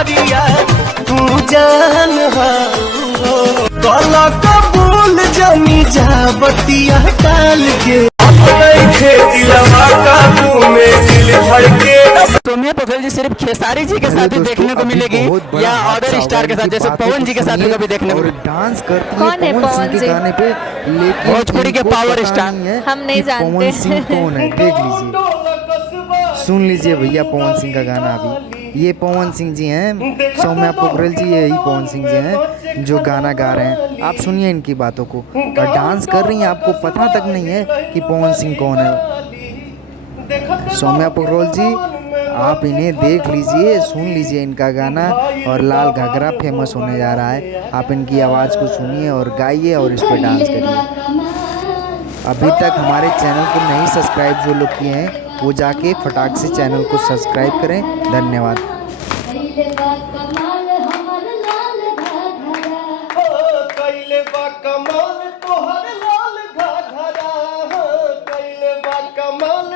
कमरिया तू जान हो काला कबूल जमी जा बतिया टाल के दिलवा का तू में दिल भर के। सौम्या पोखरेल जी सिर्फ खेसारी जी के साथ ही देखने को मिलेगी या अदर स्टार के साथ, जैसे पवन जी के साथ भी कभी देखने को डांस करती कौन है पवन सिंह के गाने पे, लेकिन भोजपुरी के पावर स्टार हम नहीं जानते। पवन सिंह कौन है देख लीजिए, सुन लीजिए भैया पवन सिंह का गाना। अभी ये पवन सिंह जी हैं, सौम्या पोखरेल जी यही पवन सिंह जी हैं जो गाना गा रहे हैं। आप सुनिए इनकी बातों को, और डांस कर रही हैं, आपको पता तक नहीं है कि पवन सिंह कौन है। सौम्या पोखरेल जी आप इन्हें देख लीजिए, सुन लीजिए इनका गाना, और लाल घाघरा फेमस होने जा रहा है। आप इनकी आवाज़ को सुनिए और गाइए और इस पर डांस करिए। अभी तक हमारे चैनल को नहीं सब्सक्राइब जो लोग किए हैं वो जाके फटाक से चैनल को सब्सक्राइब करें। धन्यवाद। कमाल तोहर लाल घाघरा, कमाल